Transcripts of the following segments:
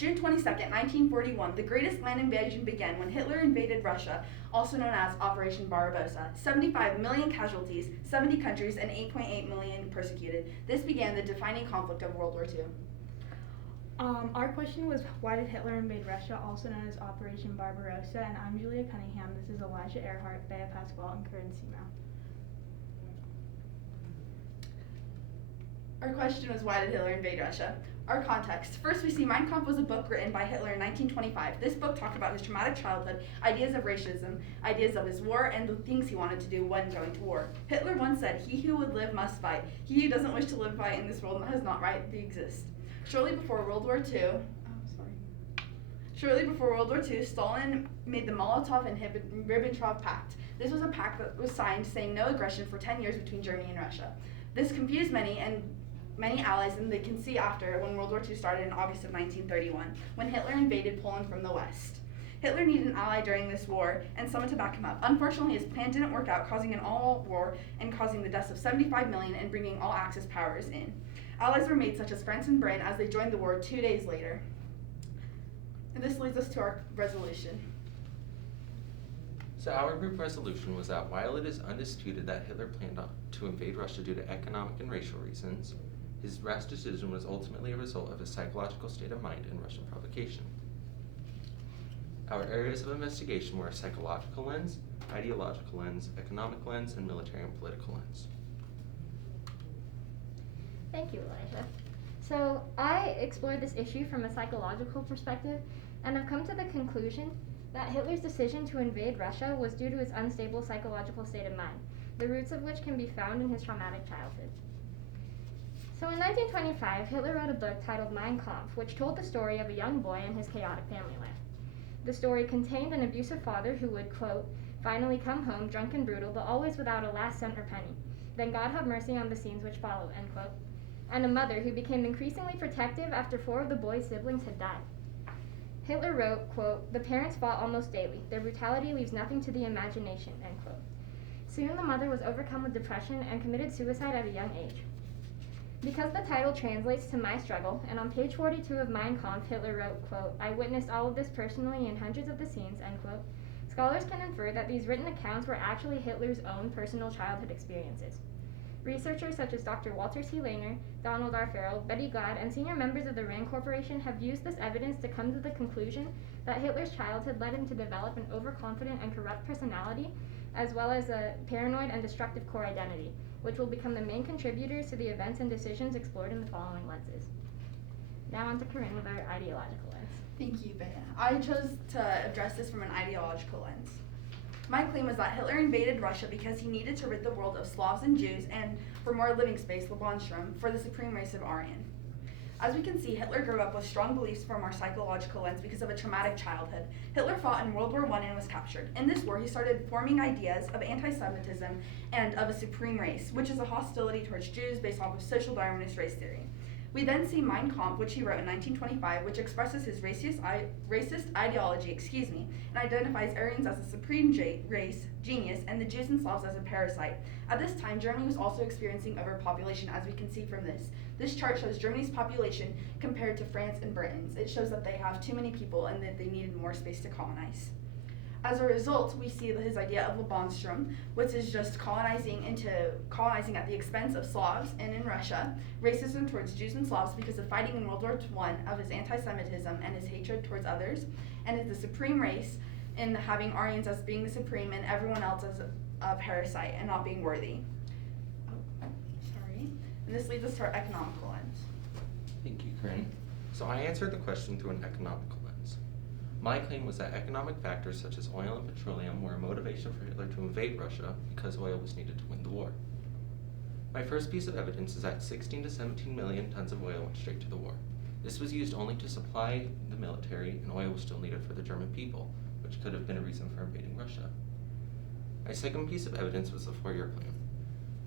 June 22nd, 1941, the greatest land invasion began when Hitler invaded Russia, also known as Operation Barbarossa. 75 million casualties, 70 countries, and 8.8 million persecuted. This began the defining conflict of World War II. Our question was, why did Hitler invade Russia, also known as Operation Barbarossa? And I'm Julia Cunningham. This is Elijah Earhart, Bea Pasquale, and Corinne Semo. Our question was, why did Hitler invade Russia? Our context. First, we see Mein Kampf was a book written by Hitler in 1925. This book talked about his traumatic childhood, ideas of racism, ideas of his war, and the things he wanted to do when going to war. Hitler once said, "He who would live must fight. He who doesn't wish to live fight in this world has not right to exist." Shortly before World War II, Stalin made the Molotov and Ribbentrop Pact. This was a pact that was signed saying no aggression for 10 years between Germany and Russia. This confused many allies, and they can see after when World War II started in August of 1931, when Hitler invaded Poland from the west. Hitler needed an ally during this war and someone to back him up. Unfortunately, his plan didn't work out, causing an all-out war and causing the deaths of 75 million and bringing all Axis powers in. Allies were made such as France and Britain as they joined the war 2 days later. And this leads us to our resolution. So our group resolution was that while it is undisputed that Hitler planned to invade Russia due to economic and racial reasons, his rash decision was ultimately a result of his psychological state of mind and Russian provocation. Our areas of investigation were a psychological lens, ideological lens, economic lens, and military and political lens. Thank you, Elijah. So I explored this issue from a psychological perspective and have come to the conclusion that Hitler's decision to invade Russia was due to his unstable psychological state of mind, the roots of which can be found in his traumatic childhood. So in 1925, Hitler wrote a book titled Mein Kampf, which told the story of a young boy and his chaotic family life. The story contained an abusive father who would, quote, finally come home drunk and brutal, but always without a last cent or penny. Then God have mercy on the scenes which follow, end quote. And a mother who became increasingly protective after 4 of the boy's siblings had died. Hitler wrote, quote, the parents fought almost daily. Their brutality leaves nothing to the imagination, end quote. Soon the mother was overcome with depression and committed suicide at a young age. Because the title translates to my struggle, and on page 42 of Mein Kampf, Hitler wrote, quote, I witnessed all of this personally in hundreds of the scenes, end quote, scholars can infer that these written accounts were actually Hitler's own personal childhood experiences. Researchers such as Dr. Walter C. Lehner, Donald R. Farrell, Betty Glad, and senior members of the RAND Corporation have used this evidence to come to the conclusion that Hitler's childhood led him to develop an overconfident and corrupt personality, as well as a paranoid and destructive core identity, which will become the main contributors to the events and decisions explored in the following lenses. Now on to Corinne with our ideological lens. Thank you, Bea. I chose to address this from an ideological lens. My claim was that Hitler invaded Russia because he needed to rid the world of Slavs and Jews and, for more living space, Lebensraum, for the supreme race of Aryan. As we can see, Hitler grew up with strong beliefs from our psychological lens because of a traumatic childhood. Hitler fought in World War I and was captured. In this war, he started forming ideas of anti-Semitism and of a supreme race, which is a hostility towards Jews based off of social Darwinist race theory. We then see Mein Kampf, which he wrote in 1925, which expresses his racist ideology, and identifies Aryans as a supreme race, genius, and the Jews and Slavs as a parasite. At this time, Germany was also experiencing overpopulation, as we can see from this. This chart shows Germany's population compared to France and Britain's. It shows that they have too many people and that they needed more space to colonize. As a result, we see his idea of Lebensraum, which is just colonizing at the expense of Slavs, and in Russia, racism towards Jews and Slavs because of fighting in World War I, of his anti-Semitism and his hatred towards others, and is the supreme race in having Aryans as being the supreme and everyone else as a parasite and not being worthy. And this leads us to our economical lens. Thank you, Corinne. So I answered the question through an economical lens. My claim was that economic factors such as oil and petroleum were a motivation for Hitler to invade Russia because oil was needed to win the war. My first piece of evidence is that 16 to 17 million tons of oil went straight to the war. This was used only to supply the military, and oil was still needed for the German people, which could have been a reason for invading Russia. My second piece of evidence was the 4-year plan.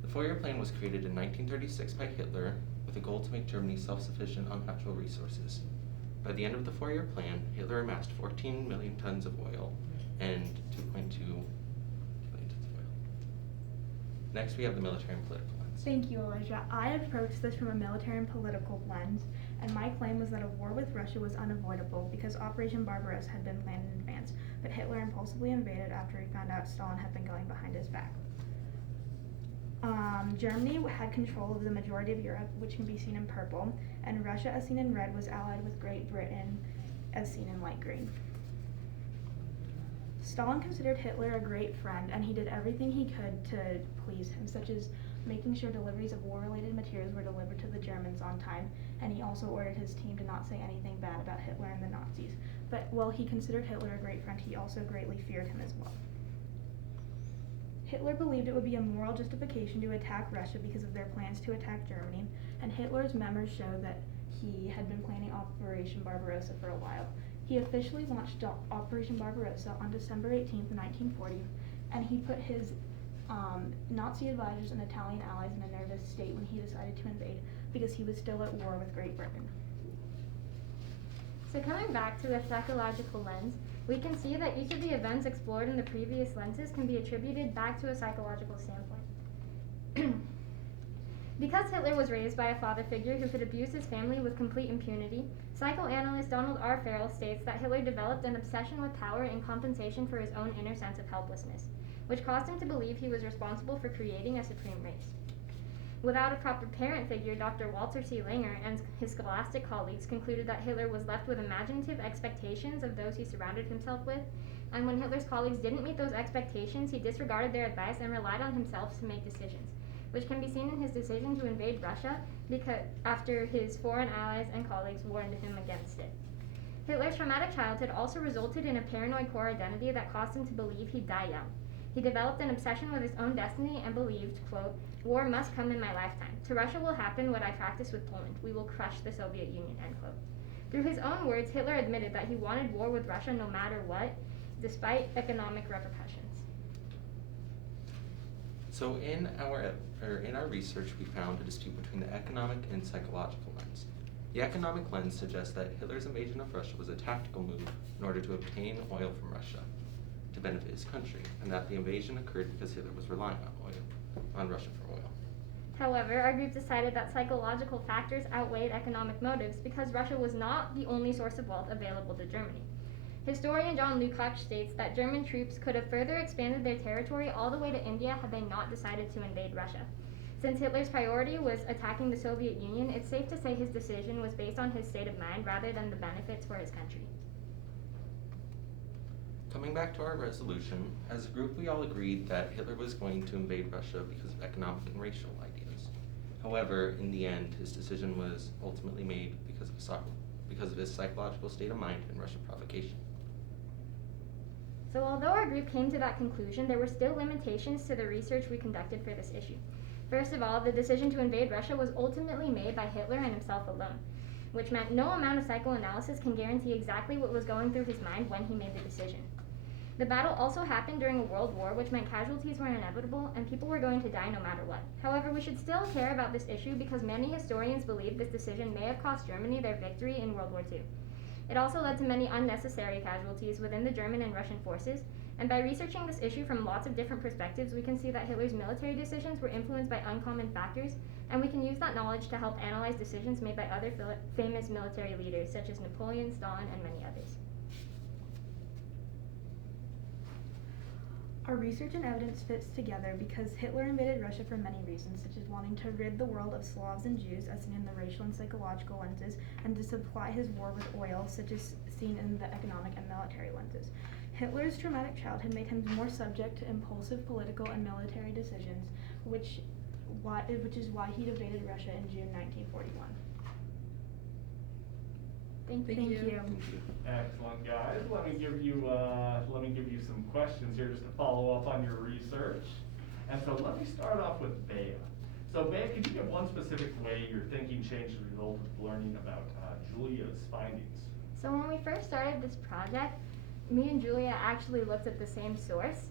The 4-year plan was created in 1936 by Hitler with a goal to make Germany self-sufficient on natural resources. By the end of the 4-year plan, Hitler amassed 14 million tons of oil and 2.2 million tons of oil. Next, we have the military and political lens. Thank you, Elijah. I approached this from a military and political lens, and my claim was that a war with Russia was unavoidable because Operation Barbarossa had been planned in advance, but Hitler impulsively invaded after he found out Stalin had been going behind his back. Germany had control of the majority of Europe, which can be seen in purple, and Russia, as seen in red, was allied with Great Britain, as seen in light green. Stalin considered Hitler a great friend, and he did everything he could to please him, such as making sure deliveries of war-related materials were delivered to the Germans on time, and he also ordered his team to not say anything bad about Hitler and the Nazis. But while he considered Hitler a great friend, he also greatly feared him as well. Hitler believed it would be a moral justification to attack Russia because of their plans to attack Germany, and Hitler's memoirs show that he had been planning Operation Barbarossa for a while. He officially launched Operation Barbarossa on December 18th, 1940, and he put his Nazi advisors and Italian allies in a nervous state when he decided to invade because he was still at war with Great Britain. So coming back to the psychological lens, we can see that each of the events explored in the previous lenses can be attributed back to a psychological standpoint. Because Hitler was raised by a father figure who could abuse his family with complete impunity, psychoanalyst Donald R. Farrell states that Hitler developed an obsession with power in compensation for his own inner sense of helplessness, which caused him to believe he was responsible for creating a supreme race. Without a proper parent figure, Dr. Walter C. Langer and his scholastic colleagues concluded that Hitler was left with imaginative expectations of those he surrounded himself with, and when Hitler's colleagues didn't meet those expectations, he disregarded their advice and relied on himself to make decisions, which can be seen in his decision to invade Russia after his foreign allies and colleagues warned him against it. Hitler's traumatic childhood also resulted in a paranoid core identity that caused him to believe he'd die young. He developed an obsession with his own destiny and believed, quote, "War must come in my lifetime. To Russia will happen what I practiced with Poland. We will crush the Soviet Union," end quote. Through his own words, Hitler admitted that he wanted war with Russia no matter what, despite economic repercussions. So in our research, we found a dispute between the economic and psychological lens. The economic lens suggests that Hitler's invasion of Russia was a tactical move in order to obtain oil from Russia to benefit his country, and that the invasion occurred because Hitler was relying on Russia for oil. However, our group decided that psychological factors outweighed economic motives because Russia was not the only source of wealth available to Germany. Historian John Lukács states that German troops could have further expanded their territory all the way to India had they not decided to invade Russia. Since Hitler's priority was attacking the Soviet Union, it's safe to say his decision was based on his state of mind rather than the benefits for his country. Coming back to our resolution, as a group we all agreed that Hitler was going to invade Russia because of economic and racial ideas. However, in the end, his decision was ultimately made because of his psychological state of mind and Russian provocation. So although our group came to that conclusion, there were still limitations to the research we conducted for this issue. First of all, the decision to invade Russia was ultimately made by Hitler and himself alone, which meant no amount of psychoanalysis can guarantee exactly what was going through his mind when he made the decision. The battle also happened during a world war, which meant casualties were inevitable and people were going to die no matter what. However, we should still care about this issue because many historians believe this decision may have cost Germany their victory in World War II. It also led to many unnecessary casualties within the German and Russian forces, and by researching this issue from lots of different perspectives, we can see that Hitler's military decisions were influenced by uncommon factors, and we can use that knowledge to help analyze decisions made by other famous military leaders such as Napoleon, Stalin, and many others. Our research and evidence fits together because Hitler invaded Russia for many reasons, such as wanting to rid the world of Slavs and Jews, as seen in the racial and psychological lenses, and to supply his war with oil, such as seen in the economic and military lenses. Hitler's traumatic childhood made him more subject to impulsive political and military decisions, which is why he invaded Russia in June 1941. Thank you. Thank you. Excellent, guys. Let me give you some questions here just to follow up on your research. And so let me start off with Bea. So Bea, could you give one specific way your thinking changed as a result of learning about Julia's findings? So when we first started this project, me and Julia actually looked at the same source,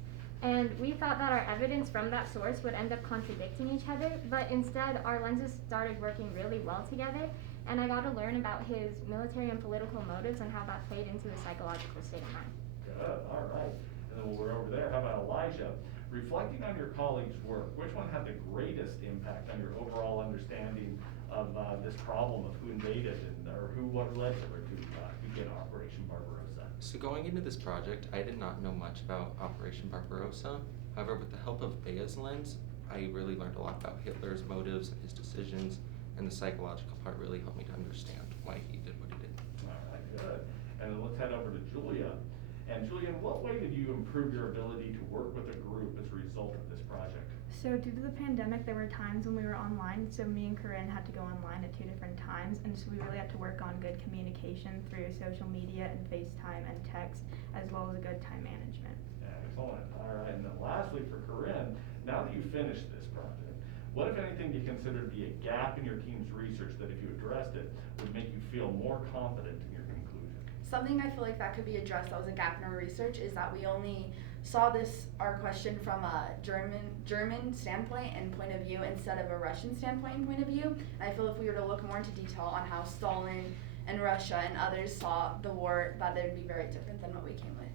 and we thought that our evidence from that source would end up contradicting each other, but instead our lenses started working really well together, and I got to learn about his military and political motives and how that played into his psychological state of mind. Good, all right. And then we're over there, how about Elijah? Reflecting on your colleagues' work, which one had the greatest impact on your overall understanding of this problem of who invaded or what led to begin Operation Barbarossa? So going into this project, I did not know much about Operation Barbarossa. However, with the help of Bea's lens, I really learned a lot about Hitler's motives and his decisions, and the psychological part really helped me to understand why he did what he did. All right, good. And then let's head over to Julia. And Julia, in what way did you improve your ability to work with a group as a result of this project? So due to the pandemic, there were times when we were online, so me and Corinne had to go online at 2 different times, and so we really had to work on good communication through social media and FaceTime and text, as well as good time management. Excellent. All right, and then lastly for Corinne, now that you finished this project, what, if anything, do you consider to be a gap in your team's research that if you addressed it, would make you feel more confident in your conclusion? Something I feel like that could be addressed that was a gap in our research is that we only saw our question from a German standpoint and point of view instead of a Russian standpoint and point of view. And I feel if we were to look more into detail on how Stalin and Russia and others saw the war, that it would be very different than what we came with.